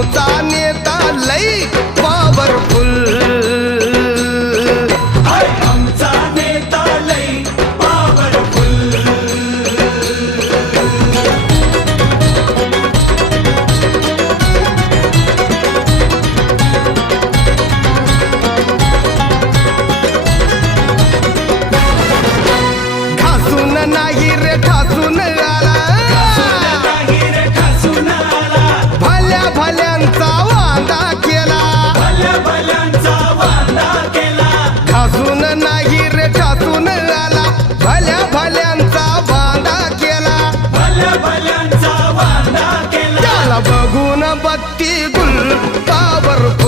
आमचा नेता लई पॉवरफुल आमचा नेता लई पॉवरफुल ठासून नाही रे ठासून आला भल्या भल्यांचा वादा केला ठासून नाही रे ठासून आला भल्या भल्यांचा वादा केला त्याला बघून बत्ती गुल पॉवरफुल